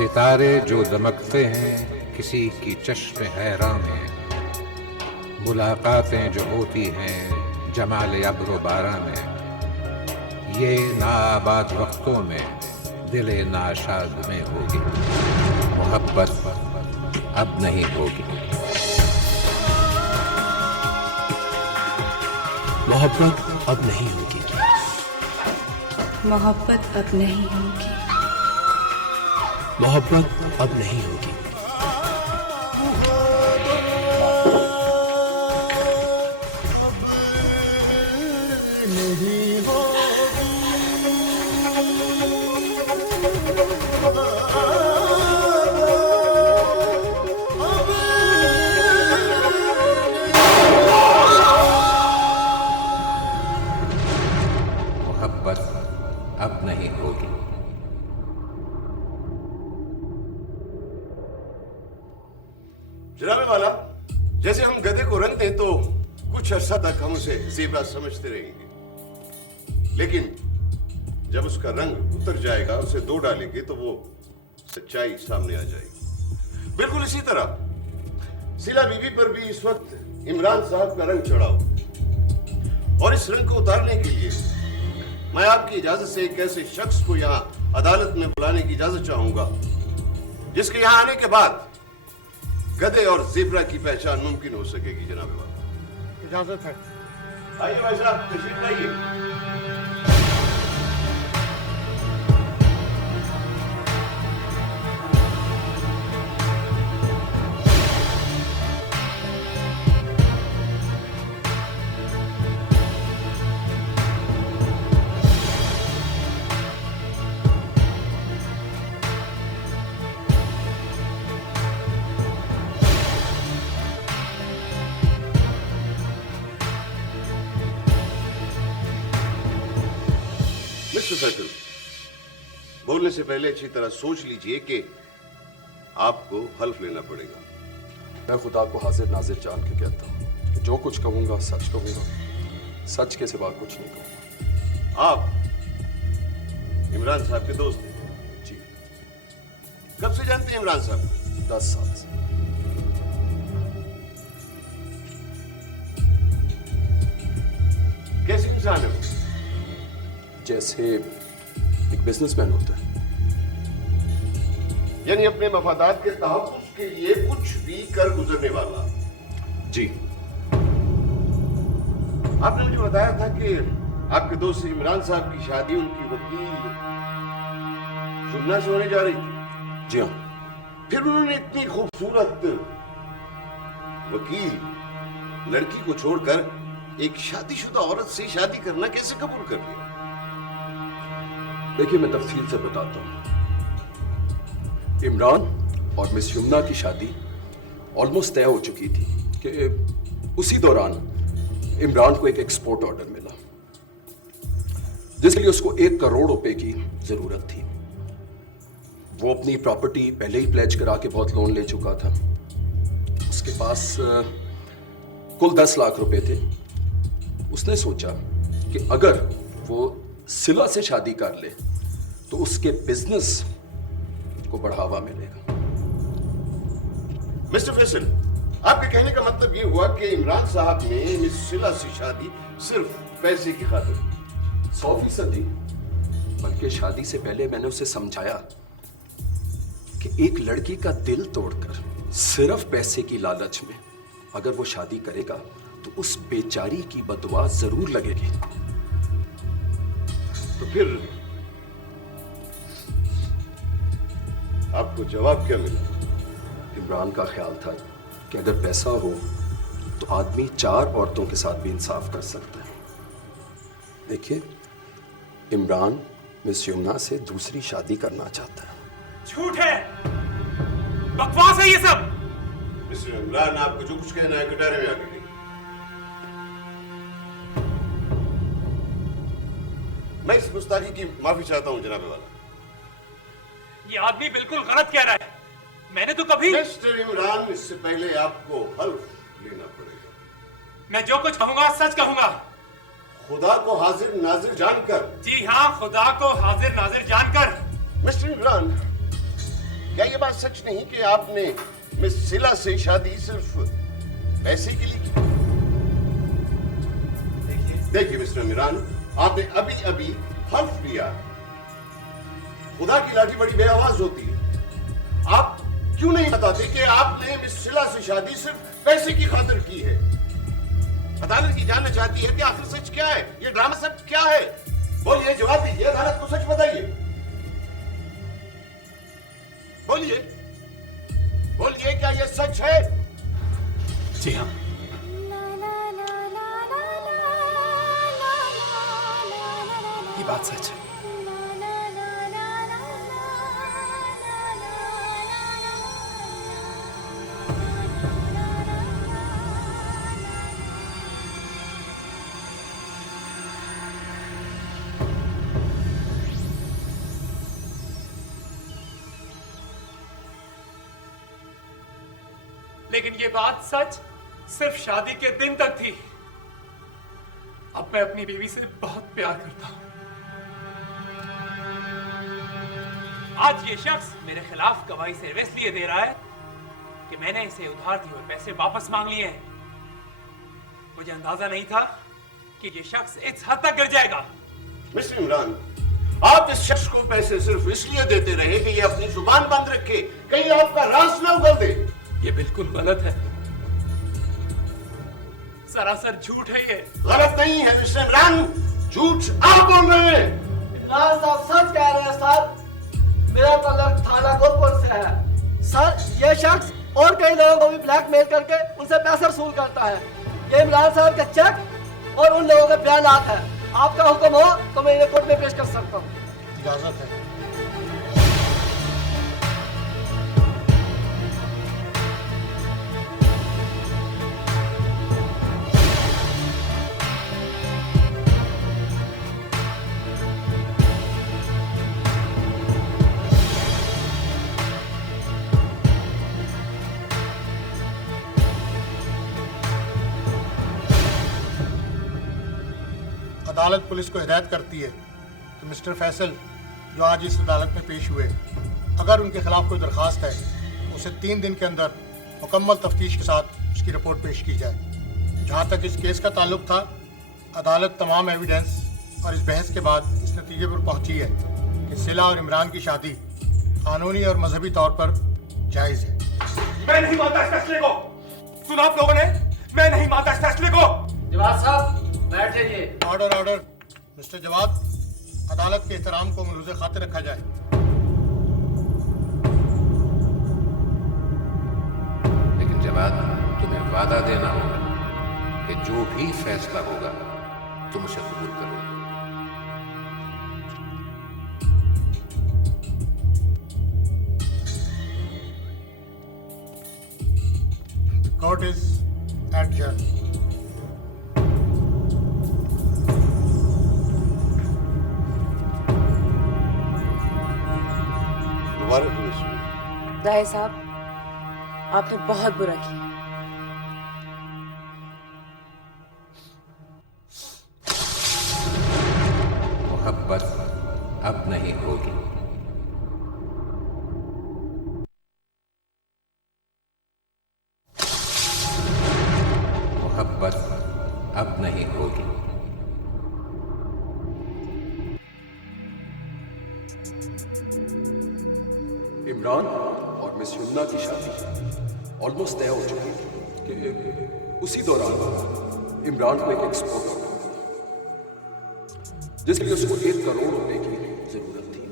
सितारे जो दमकते हैं किसी की चश्मे हैरां में, मुलाकातें जो होती हैं जमाल अब्रो बारां में, ये नाआबाद वक्तों में दिले नाशाद में होगी, मोहब्बत अब नहीं होगी। मोहब्बत अब नहीं होगी। मोहब्बत अब नहीं होगी। मोहब्बत अब नहीं होगी। मोहब्बत अब नहीं होगी। जनाबे वाला, जैसे हम गधे को रंग दें तो कुछ अर्सा तक हम उसे ज़ेबरा समझते रहेंगे, लेकिन जब उसका रंग उतर जाएगा, उसे धो डालेंगे तो वो सच्चाई सामने आ जाएगी। बिल्कुल इसी तरह सिला बीबी पर भी इस वक्त इमरान साहब का रंग चढ़ा हो, और इस रंग को उतारने के लिए मैं आपकी इजाजत से एक ऐसे शख्स को यहाँ अदालत में बुलाने की इजाजत चाहूंगा जिसके यहाँ आने के बाद गधे और ज़ेब्रा की पहचान मुमकिन हो सकेगी। जनाब वाला, इजाजत है। आइए भाई साहब, तशरीफ लाइए। मिस्टर फैसल, बोलने से पहले अच्छी तरह सोच लीजिए कि आपको हल्फ लेना पड़ेगा। मैं खुदा को हाजिर नाजिर जान के कहता हूँ कि जो कुछ कहूंगा सच कहूंगा, सच के सिवा कुछ नहीं कहूंगा। आप इमरान साहब के दोस्त हैं? जी। कब से जानते हैं इमरान साहब? 10 साल से। कैसे इंसान है वो? जैसे एक बिजनेसमैन होता है। यानी अपने मफादात के तहफ्फुज़ के लिए कुछ भी कर गुजरने वाला। जी। आपने मुझे बताया था कि आपके दोस्त इमरान साहब की शादी उनकी वकील शुमना से होने जा रही थी। जी हाँ। फिर उन्होंने इतनी खूबसूरत वकील लड़की को छोड़कर एक शादीशुदा औरत से शादी करना कैसे कबूल कर लिया? देखिए, मैं तफसील से बताता हूँ। इमरान और मिस यमुना की शादी ऑलमोस्ट तय हो चुकी थी कि उसी दौरान इमरान को एक एक्सपोर्ट ऑर्डर मिला जिसके लिए उसको 1 करोड़ रुपए की जरूरत थी। वो अपनी प्रॉपर्टी पहले ही प्लेज करा के बहुत लोन ले चुका था। उसके पास कुल 10 लाख रुपए थे। उसने सोचा कि अगर वो सिला से शादी कर ले तो उसके बिजनेस को बढ़ावा मिलेगा। मिस्टर फैसल, आपके कहने का मतलब यह हुआ कि इमरान साहब ने मिस सिला से शादी सिर्फ पैसे की खातिर? 100% थी। बल्कि शादी से पहले मैंने उसे समझाया कि एक लड़की का दिल तोड़कर सिर्फ पैसे की लालच में अगर वो शादी करेगा तो उस बेचारी की बदुआ जरूर लगेगी। तो फिर आपको जवाब क्या मिला? इमरान का ख्याल था कि अगर पैसा हो तो आदमी 4 औरतों के साथ भी इंसाफ कर सकता है। देखिए, इमरान मिस यमुना से दूसरी शादी करना चाहता है। झूठ है, बकवास है ये सब। मिस्टर इमरान, आपको जो कुछ कहना है कटारे में आके कहिए। मैं इस गुस्ताखी की माफी चाहता हूं जनाबे वाला। ये आदमी बिल्कुल गलत कह रहा है। मैंने तो कभी... मिस्टर इमरान, इससे पहले आपको हल्फ लेना पड़ेगा। मैं जो कुछ कहूंगा सच कहूंगा। खुदा को हाजिर नाजिर जानकर। जी हाँ, खुदा को हाजिर नाजिर जानकर। मिस्टर इमरान, क्या ये बात सच नहीं कि आपने मिस सिला से शादी सिर्फ पैसे के लिए की? देखिए मिस्टर इमरान, आपने अभी अभी हल्फ लिया। खुदा की लाठी बड़ी बेआवाज होती है। आप क्यों नहीं बताते कि आपने मिस सिला से शादी सिर्फ पैसे की खातिर की है? अदालत की जानना चाहती है कि आखिर सच क्या है, ये ड्रामा सब क्या है? बोलिए, जवाब दीजिए, अदालत को सच बताइए। बोलिए बोलिए, क्या ये सच है? जी हाँ, ये बात सच है। लेकिन ये बात सच सिर्फ शादी के दिन तक थी। अब मैं अपनी बीवी से बहुत प्यार करता हूं। आज ये शख्स मेरे खिलाफ गवाही सिर्फ इसलिए दे रहा है कि मैंने इसे उधार दिए हुए पैसे वापस मांग लिए हैं। मुझे अंदाजा नहीं था कि ये शख्स इस हद तक गिर जाएगा। मिस्टर इमरान, आप इस शख्स को पैसे सिर्फ इसलिए देते रहे कि ये अपनी जुबान बंद रखे, कहीं आपका राज न उगल दे। ये बिल्कुल गलत है, सरासर झूठ है ये। गलत नहीं है मिस्टर इमरान, झूठ आप बोल रहे हैं। इमरान साहब सच कह रहे हैं सर। मेरा ताल्लुक थाना गोलपुर से है सर। ये शख्स और कई लोगों को भी ब्लैकमेल करके उनसे पैसे वसूल करता है। ये इमरान साहब का चेक और उन लोगों के बयानात है। आपका हुक्म हो तो मैं इन्हें कोर्ट में पेश कर सकता हूँ। इजाजत है। अदालत पुलिस को हिदायत करती है कि मिस्टर फैसल जो आज इस अदालत में पेश हुए, अगर उनके खिलाफ कोई दरखास्त है उसे 3 दिन के अंदर मुकम्मल तफ्तीश के साथ उसकी रिपोर्ट पेश की जाए। जहाँ तक इस केस का ताल्लुक था, अदालत तमाम एविडेंस और इस बहस के बाद इस नतीजे पर पहुंची है कि सिला और इमरान की शादी कानूनी और मजहबी तौर पर जायज़ है। मैं नहीं मानता इस फैसले को। सुना आप लोगों ने? मैं नहीं मानता इस फैसले को। जवाब साहब बैठ जाइए। Order order. मिस्टर जवाद, अदालत के एहतराम को मलूज़ खातिर रखा जाए। लेकिन जवाद, तुम्हें वादा देना होगा कि जो भी फैसला होगा तुम उसे कबूल करोगे। The court is adjourned. दाई साहब, आपने बहुत बुरा किया। मोहब्बत अब नहीं होगी। मोहब्बत अब नहीं होगी। इमरान और मिस युमना की शादी ऑलमोस्ट तय हो चुकी थी कि उसी दौरान इमरान को एक एक्सपोर्ट हो गया जिसके लिए उसको 1 करोड़ रुपए की जरूरत थी।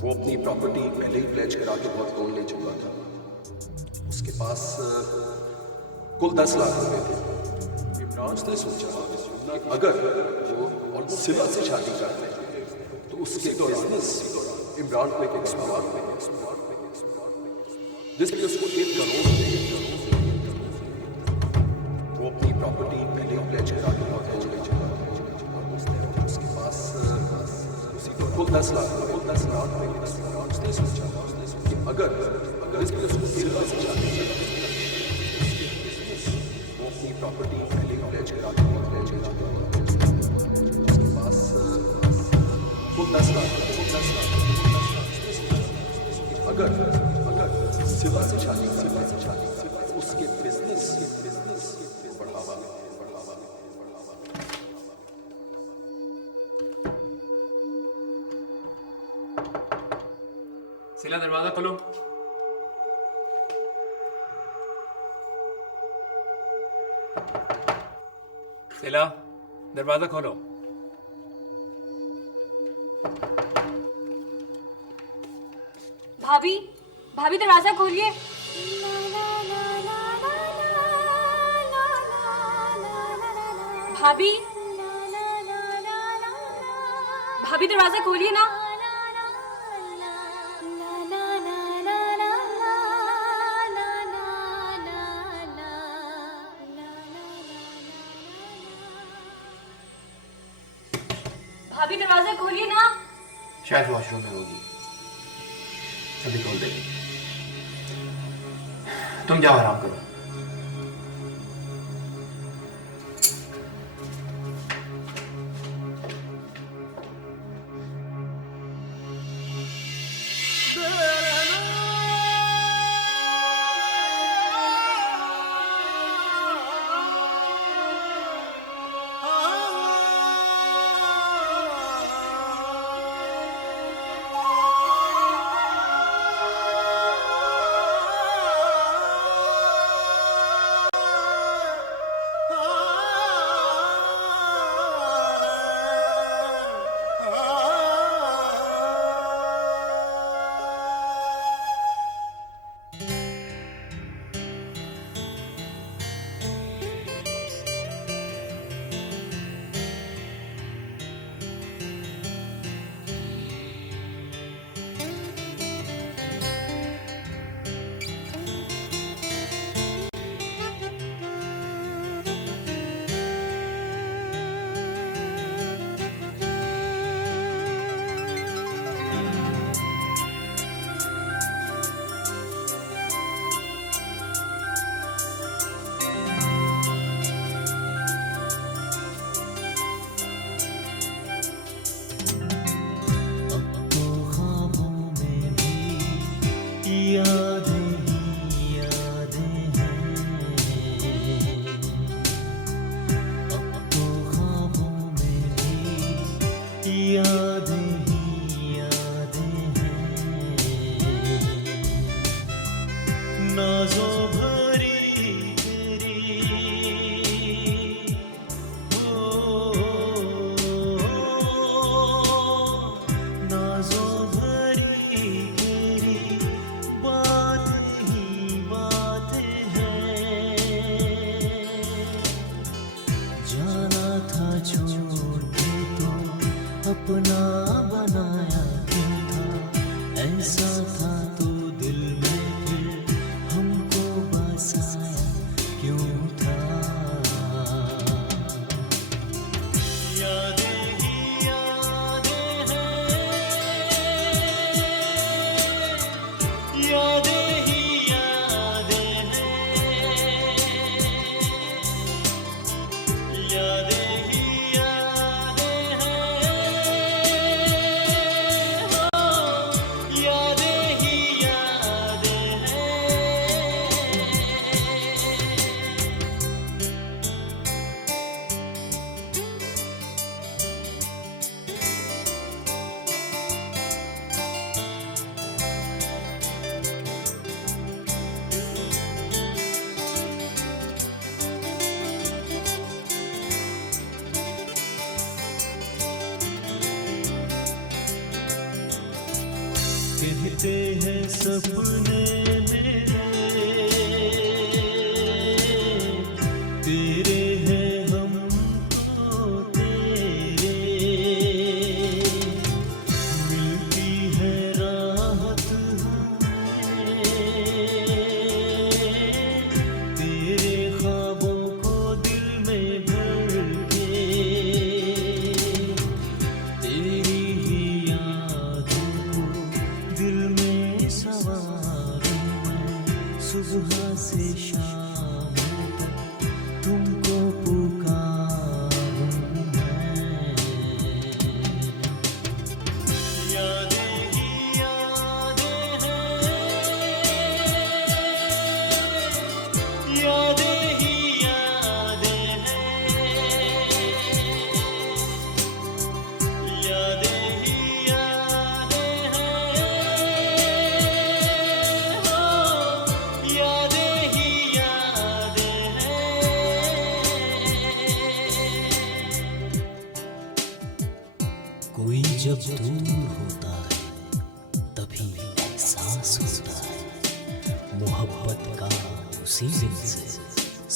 वो अपनी प्रॉपर्टी पहले ही प्लेज करा के बहुत लोन ले चुका था। उसके पास कुल 10 लाख रुपए थे। इमरान ने सोचा अगर वो ऑलमोस्ट सिला से शादी करते तो उसके दौरान इमरान को एक एक्सपोर्ट जिसके लिए उसको 1 करोड़ वो अपनी प्रॉपर्टी पहले ही प्लेज करा के बहुत लोन ले चुका था। उसके पास कुल 10 लाख उसने सोचा कि अगर इसके लिए उसको सिला से शादी वो अपनी प्रॉपर्टी पहले ही प्लेज करा के बहुत लोन ले चुका था। उसके पास कुल 10 लाख अगर सिवा से शादी उसके बिजनेस को बढ़ावा सिला दरवाजा खोलो। सिला दरवाजा खोलो। भाभी भाभी दरवाजा खोलिए। भाभी भाभी दरवाजा खोलिए ना। भाभी दरवाजा खोलिए ना। शायद वॉशरूम में होगी, अभी खोल देगी। तुम जाओ आराम करो। अपना बनाया क्यों था, ऐसा था तो दिल में फिर हमको बसाया क्यों था। यादें ही यादें हैं, यादें ही यादें हैं, यादें ही कहते हैं सपने मेरे तेरे हैं, हम तो तेरे, मिलती है राहत हमें तेरे ख्वाबों को दिल में भर के, तेरी ही यादों दिल में सवारूं कोई जब दूर होता है तभी एहसास होता है मोहब्बत का उसी दिन से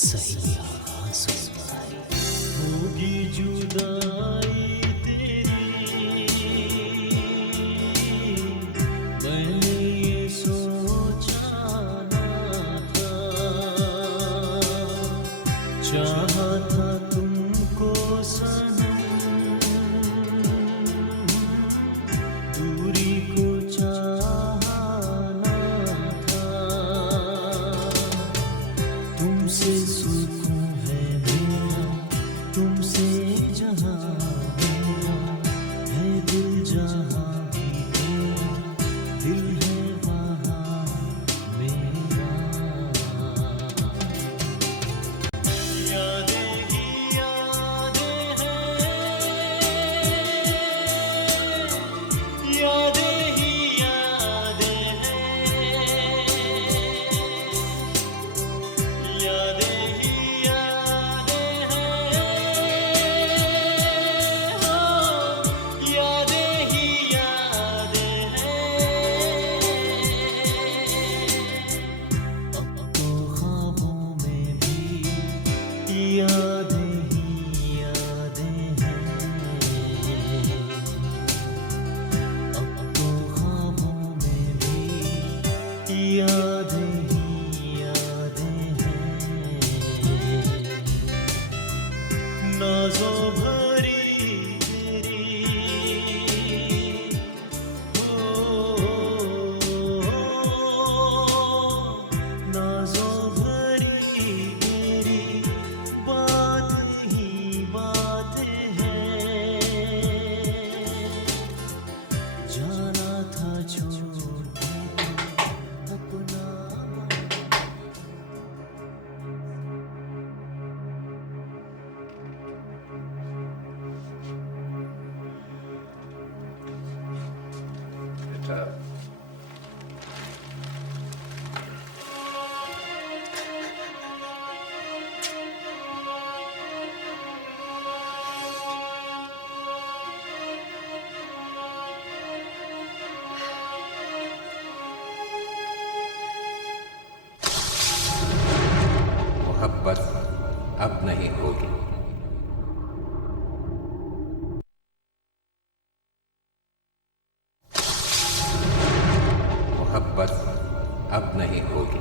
सही आगाज होता है। होगी जुदाई तेरी मैंने ये सोचा ना था, चाहा था तुमको सनम दूरी को चाहना था, तुमसे सुकून है मेरा तुमसे जहां मेरा है दिल जहां भी तेरा दिल है वहां मेरा। यादें ही यादें हैं, यादें ही यादें हैं, यादें ही यादें हैं, हो यादें ही यादें हैं। अब तो ख्वाबों में भी यादें ही यादें हैं, अब तो ख्वाबों में भी यादें ही यादें हैं। नाज़ों भरी तेरी नाज़ों भरी तेरी बात ही बातें हैं, जाना था छोड़ के अपना। बेटा, मोहब्बत अब नहीं होगी। मोहब्बत अब नहीं होगी।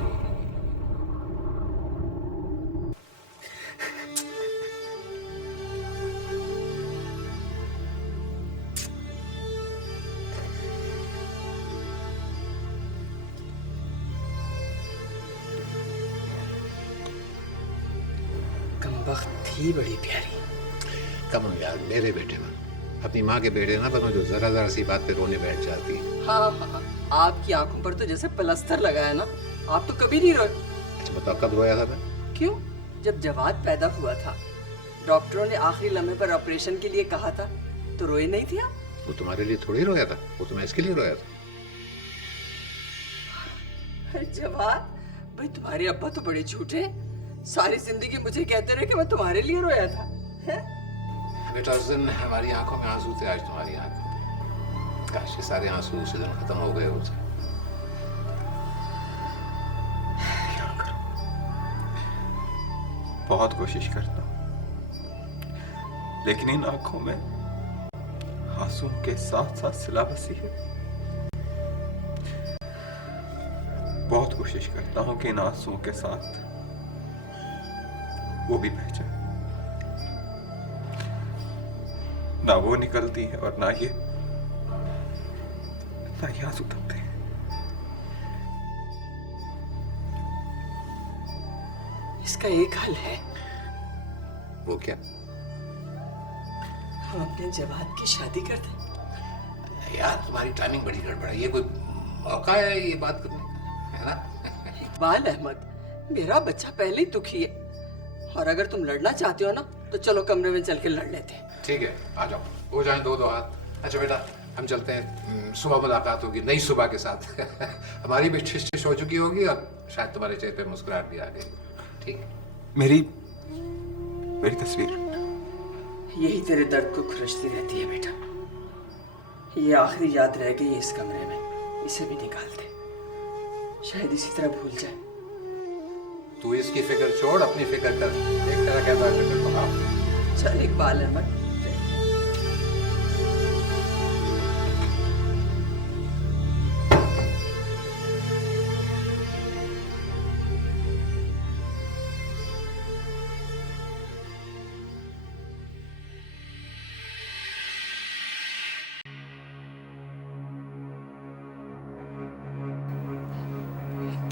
कमबख्त थी बड़ी प्यारी। कम यार मेरे बेटे में अपनी माँ के बेटे ना बनो जो जरा जरा सी बात पे रोने बैठ जाती है। हाँ हाँ, आपकी आंखों पर तो जैसे प्लास्टर लगा है ना। आप तो कभी नहीं रोए। अच्छा बताओ कब रोया था मैं? क्यों? जब जवाद पैदा हुआ था, डॉक्टरों ने आखिरी लम्हे पर ऑपरेशन के लिए कहा था, तो रोए नहीं थे आप? वो तुम्हारे लिए थोड़ी रोया था, वो तो मैं इसके लिए रोया था। जवाद भाई, तुम्हारे अब्बा तो बड़े झूठे हैं। सारी जिंदगी मुझे कहते रहे कि मैं तुम्हारे लिए रोया था। है? बेटा उस दिन हमारी आंखों में आंसू थे, आज तुम्हारी आंखों में। काश ये सारे आंसू उसी दिन खत्म हो गए होते। क्या करूं? बहुत कोशिश करता हूं, लेकिन इन आंखों में आंसुओं के साथ साथ सिला बसी है। बहुत कोशिश करता हूं कि इन आंसुओं के साथ वो भी बह जाए। ना वो निकलती है और ना ये आंसू थमते हैं। इसका एक हल है। वो क्या? हम अपने जवाद की शादी कर दें। यार तुम्हारी टाइमिंग बड़ी गड़बड़ है। ये कोई मौका है ये बात करने का, है ना? इकबाल अहमद, मेरा बच्चा पहले ही दुखी है, और अगर तुम लड़ना चाहते हो ना तो चलो कमरे में चल के लड़ लेते हैं। ठीक है, आ जाओ, हो जाए दो हाथ। अच्छा बेटा हम चलते हैं, सुबह मुलाकात होगी नई सुबह के साथ। हमारी भी ठिश हो चुकी होगी और शायद तुम्हारे चेहरे पे मुस्कुराहट भी आ गई। ठीक? मेरी तस्वीर यही तेरे दर्द को खुरचती रहती है बेटा। ये आखिरी याद रह गई है इस कमरे में, इसे भी निकाल दे, शायद इसी तरह भूल जाए। तू इसकी फिक्र छोड़, अपनी फिक्र कर। एक तरह कहता है फिक्र तो हाँ। चल इकबाल अहमद,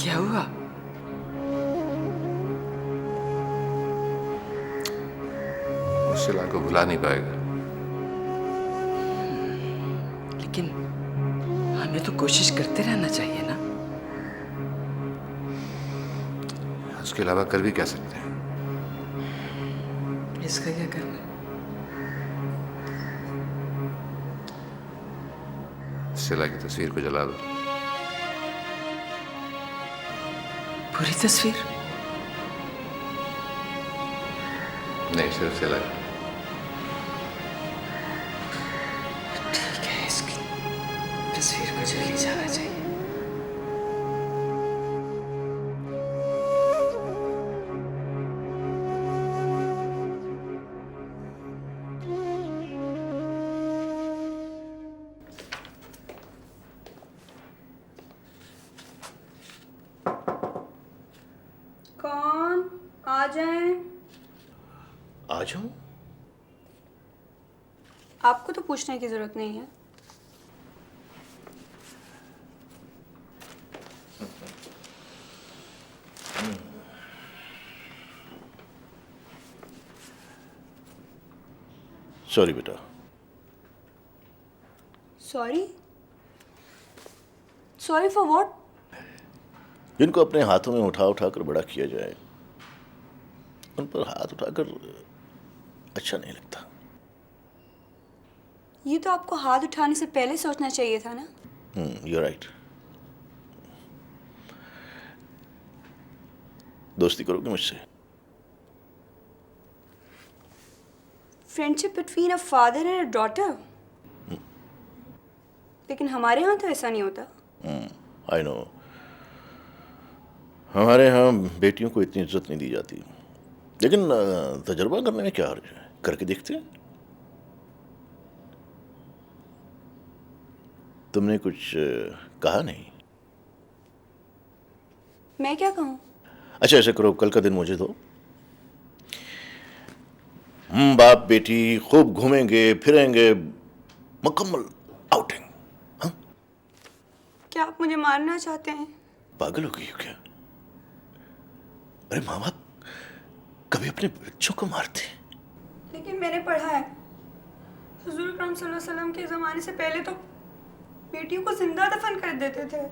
क्या हुआ? उस शिला को भुला नहीं पाएगा। लेकिन हमें तो कोशिश करते रहना चाहिए ना। उसके अलावा कर भी क्या सकते हैं? इसका क्या करना? शिला की तस्वीर को जला दो। पूरी तस्वीर? नहीं, सिर्फ शिला। ठीक है, इसकी तस्वीर को जल्दी जाना चाहिए। कौन? आ जाएं। आ जाऊं? आपको तो पूछने की जरूरत नहीं है। सॉरी बेटा। सॉरी? Sorry for what? जिनको अपने हाथों में उठा उठा कर बड़ा किया जाए, उन पर हाथ उठाकर अच्छा नहीं लगता। ये तो आपको हाथ उठाने से पहले सोचना चाहिए था ना। You right. दोस्ती करोगे मुझसे? Friendship between a father and a daughter. लेकिन हमारे यहाँ तो ऐसा नहीं होता। I know. हमारे यहाँ बेटियों को इतनी इज्जत नहीं दी जाती, लेकिन तजुर्बा करने में क्या हर्ज है? करके देखते हैं। तुमने कुछ कहा नहीं? मैं क्या कहूँ? अच्छा ऐसा करो, कल का दिन मुझे दो। हम बाप बेटी खूब घूमेंगे फिरेंगे, मुकम्मल आउटिंग। हाँ? क्या आप मुझे मारना चाहते हैं? पागल हो गई हो क्या? अरे माँ बाप कभी अपने बच्चों को मारते हैं? लेकिन मैंने पढ़ा है, हुजूर अकरम सल्लल्लाहु अलैहि वसल्लम के ज़माने से पहले तो बेटियों को जिंदा दफन कर देते थे।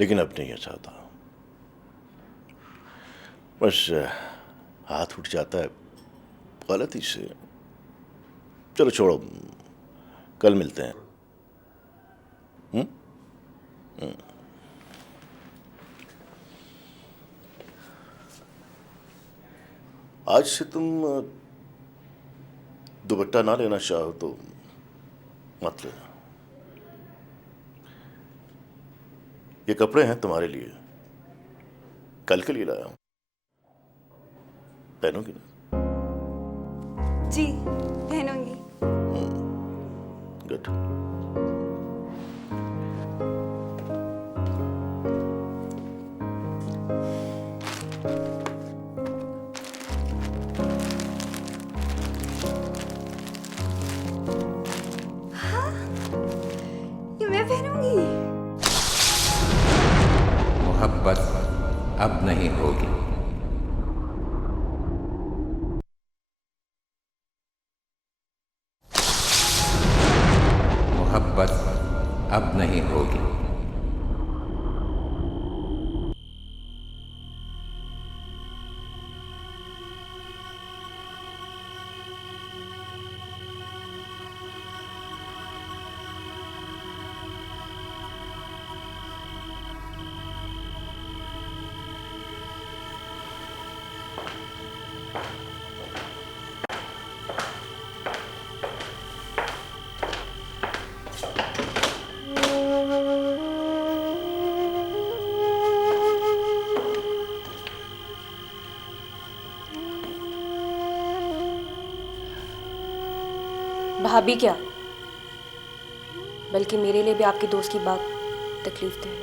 लेकिन अब नहीं ऐसा होता। बस हाथ उठ जाता है गलती से। चलो छोड़ो, कल मिलते हैं। आज से तुम दुपट्टा ना लेना चाहो तो मत लेना। ये कपड़े हैं तुम्हारे लिए, कल के लिए लाया हूं। पहनोगी ना? जी पहनूंगी। गुड। ये मैं पहनूंगी। मोहब्बत अब नहीं होगी। मोहब्बत अब नहीं होगी। भाभी क्या, बल्कि मेरे लिए भी आपके दोस्त की बात तकलीफ दे है।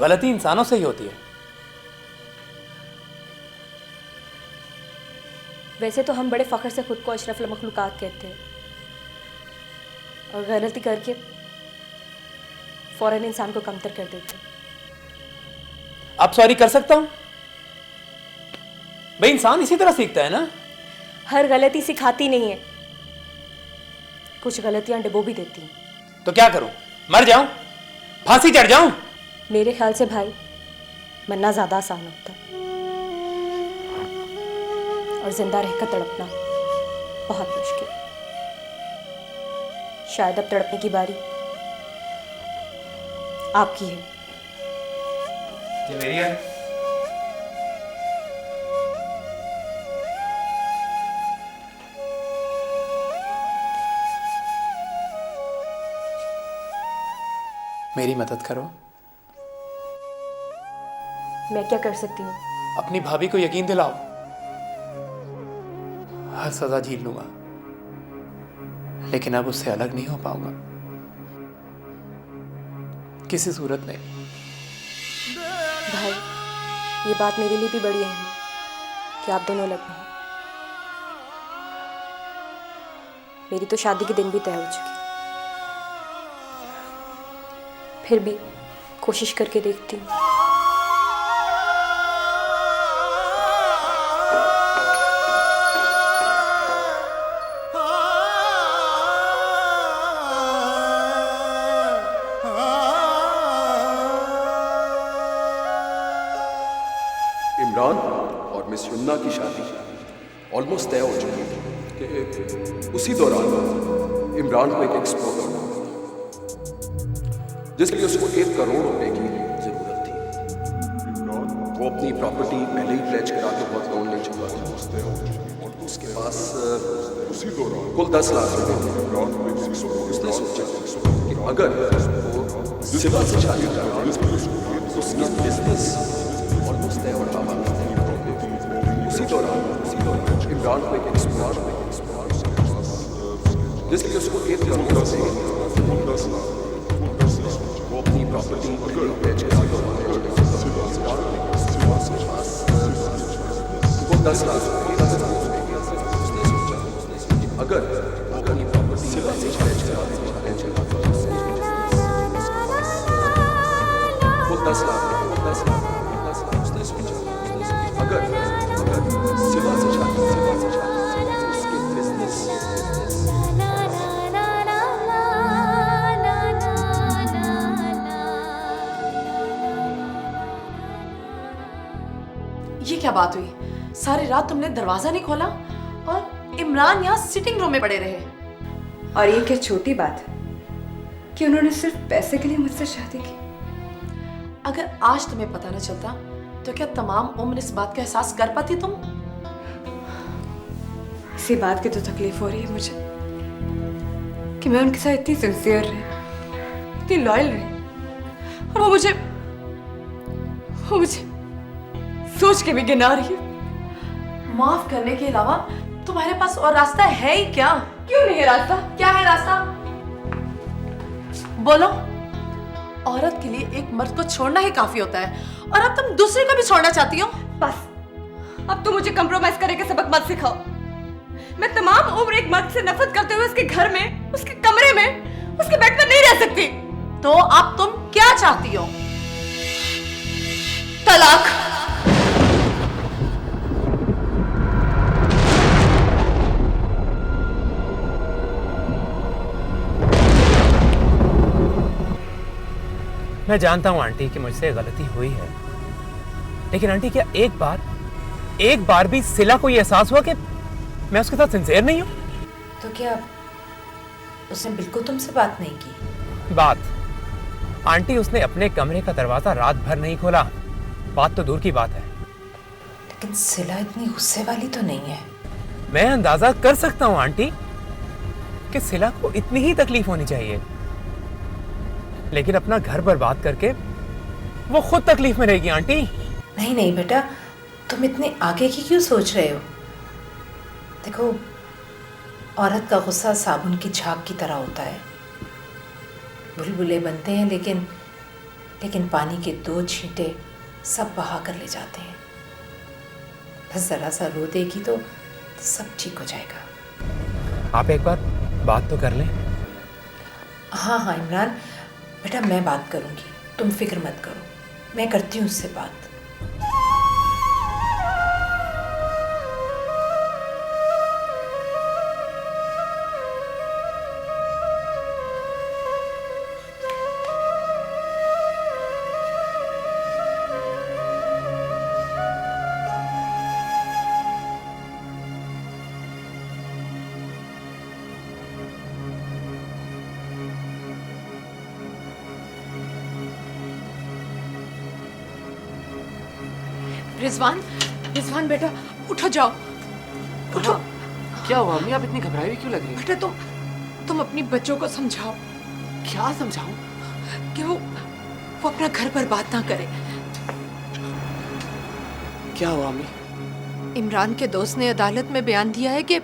गलती इंसानों से ही होती है। वैसे तो हम बड़े फख्र से खुद को अशरफुल मखलूकात कहते हैं, और गलती करके फौरन इंसान को कमतर कर देते हैं। अब सॉरी कर सकता हूं भाई, इंसान इसी तरह सीखता है ना। हर गलती सिखाती नहीं है, कुछ गलतियां डुबो भी देती हैं। तो क्या करूं, मर जाऊं, फांसी चढ़ जाऊं? मेरे ख्याल से भाई मरना ज्यादा आसान होता है, और जिंदा रहकर तड़पना बहुत मुश्किल। शायद अब तड़पने की बारी आपकी है। ये मेरी है। मेरी मदद करो। मैं क्या कर सकती हूँ? अपनी भाभी को यकीन दिलाओ, हर सजा झेल लूंगा, लेकिन अब उससे अलग नहीं हो पाऊंगा किसी सूरत में। भाई, ये बात मेरे लिए भी बड़ी अहम है कि आप दोनों अलग हैं। मेरी तो शादी के दिन भी तय हो चुकी, फिर भी कोशिश करके देखती हूँ। इमरान और मिस युन्ना की शादी ऑलमोस्ट तय हो चुकी थी कि उसी दौरान इमरान को एक एक्सपोर्ट ऑर्डर मिला, जिसके लिए उसको 1 करोड़ रुपए की जरूरत थी। वो अपनी प्रॉपर्टी पहले ही प्लेज करा के बहुत लोन ले चुका था। उसके पास कुल 10 लाख रुपए थे। उसने सोचा कि अगर वो सिवा से शादी करा तो उसका बिजनेस ऑलमोस्ट तय और बाबा। उसी दौरान इमरान को एक एक्सपोर्ट, जिसके लिए उसको 1 करोड़ रुपए वो अपनी प्रॉपर्टी बेच के वो 10 लाख रुपए। उसने सोचा अगर वो अपनी प्रॉपर्टी बेच वो 10 लाख उसने सोचा अगर सिवा से शादी उसके बिजनेस ये क्या बात हुई? सारी रात तुमने दरवाजा नहीं खोला और इमरान यहाँ सिटिंग रूम में पड़े रहे। और ये क्या छोटी बात है कि उन्होंने सिर्फ पैसे के लिए मुझसे शादी की। अगर आज तुम्हें पता न चलता तो क्या तमाम उम्र इस बात का एहसास कर पाती तुम? इसी बात की तो तकलीफ हो रही है मुझे कि मैं उनके साथ इतनी सिंसियर रही, इतनी लॉयल रही, और वो मुझे सोच के भी गिना रही है। माफ करने के अलावा तुम्हारे पास और रास्ता है ही क्या? क्यों नहीं है रास्ता? क्या है रास्ता? बोलो। औरत के लिए एक मर्द को छोड़ना ही काफी होता है, और अब तुम दूसरे को भी छोड़ना चाहती हो। बस, अब तुम मुझे कंप्रोमाइज करने का सबक मत सिखाओ। मैं तमाम उम्र एक मर्द से नफरत करते हुए उसके घर में, उसके कमरे में, उसके बेड पर नहीं रह सकती। तो अब तुम क्या चाहती हो? तलाक। मैं जानता हूं आंटी कि मुझसे गलती हुई है, लेकिन आंटी क्या एक बार भी सिला को ये एहसास हुआ कि मैं उसके साथ सिंसियर नहीं हूं? तो क्या उसने बिल्कुल तुमसे बात नहीं की? बात आंटी, उसने अपने कमरे का दरवाजा रात भर नहीं खोला। बात तो दूर की बात है। लेकिन सिला इतनी गुस्से वाली तो नहीं है। मैं अंदाजा कर सकता हूं आंटी कि सिला को इतनी ही तकलीफ होनी चाहिए, लेकिन अपना घर बर्बाद करके वो खुद तकलीफ में रहेगी आंटी। नहीं नहीं बेटा, तुम इतने आगे की क्यों सोच रहे हो? देखो, औरत का गुस्सा साबुन की झाग की तरह होता है। बुलबुले बनते हैं लेकिन पानी के 2 छींटे सब बहा कर ले जाते हैं। बस जरा सा रो देगी तो सब ठीक हो जाएगा। आप एक बार बात तो कर लें। हाँ हाँ इमरान बेटा, मैं बात करूँगी, तुम फिक्र मत करो, मैं करती हूँ उससे बात। रिजवान, रिजवान बेटा उठो, जाओ उठो। क्या हुआ अम्मी, आप इतनी घबराई हुई क्यों लग रही है? बेटा तुम अपनी बच्चों को समझाओ। क्या समझाऊं? कि वो अपना घर बर्बाद ना करे। क्या हुआ अम्मी? इमरान के दोस्त ने अदालत में बयान दिया है कि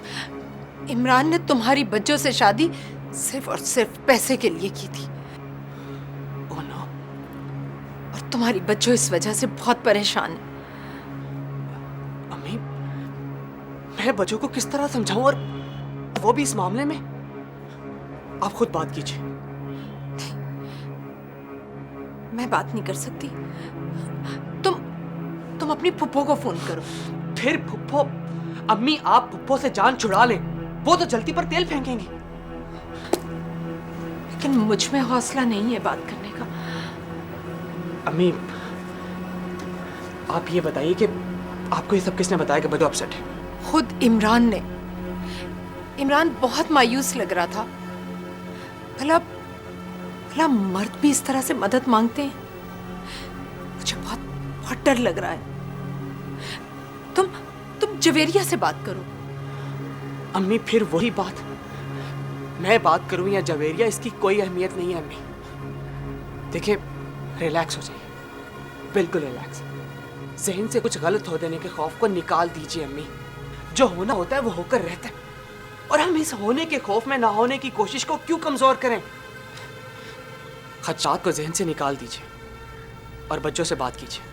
इमरान ने तुम्हारी बच्चों से शादी सिर्फ और सिर्फ पैसे के लिए की थी। Oh no. और तुम्हारी बच्चों इस वजह से बहुत परेशान है। अम्मी, मैं बच्चों को किस तरह समझाऊं, और वो भी इस मामले में? आप खुद बात कीजिए। मैं बात नहीं कर सकती। तुम अपनी फुप्पो को फोन करो। फिर फुप्पो? अम्मी, आप फुप्पो से जान छुड़ा लें, वो तो जलती पर तेल फेंकेंगी। लेकिन मुझ में हौसला नहीं है बात करने का। अम्मी, आप ये बताइए कि आपको ये सब किसने बताया कि बदो अपसेट है? खुद इमरान ने। इमरान बहुत मायूस लग रहा था। भला मर्द भी इस तरह से मदद मांगते हैं? मुझे बहुत बहुत डर लग रहा है। तुम जवेरिया से बात करो। अम्मी, फिर वही बात, मैं बात करूं या जवेरिया, इसकी कोई अहमियत नहीं है अम्मी। देखिए, रिलैक्स हो जाइए, बिल्कुल रिलैक्स। जहन से कुछ गलत हो देने के खौफ को निकाल दीजिए अम्मी। जो होना होता है वो होकर रहता है, और हम इस होने के खौफ में ना होने की कोशिश को क्यों कमजोर करें? खदशात को जहन से निकाल दीजिए और बच्चों से बात कीजिए।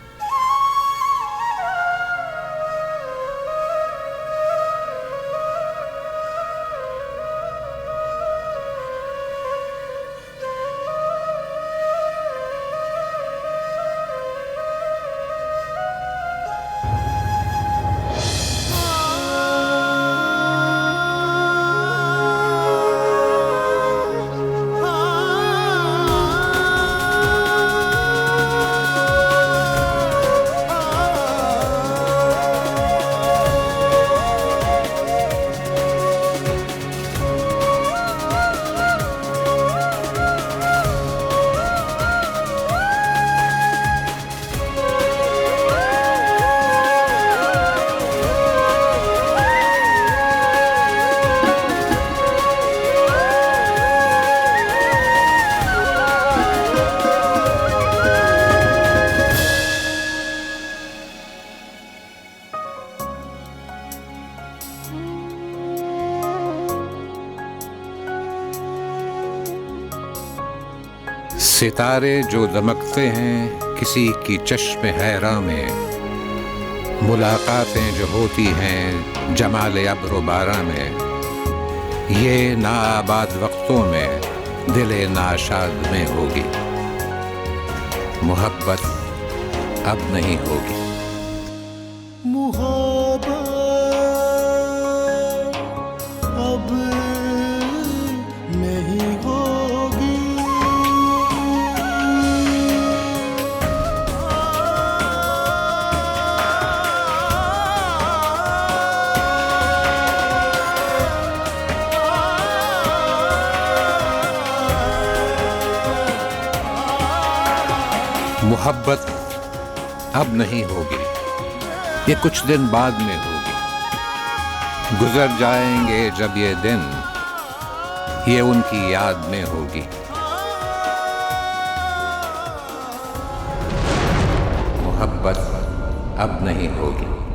सितारे जो दमकते हैं किसी की चश्मे हैरा में, मुलाकातें जो होती हैं जमाले अब्र बारा में, ये नाआबाद वक्तों में दिले नाशाद में होगी, मोहब्बत अब नहीं होगी। मोहब्बत अब नहीं होगी। मोहब्बत अब नहीं होगी, ये कुछ दिन बाद में होगी। गुजर जाएंगे जब ये दिन, ये उनकी याद में होगी। मोहब्बत अब नहीं होगी।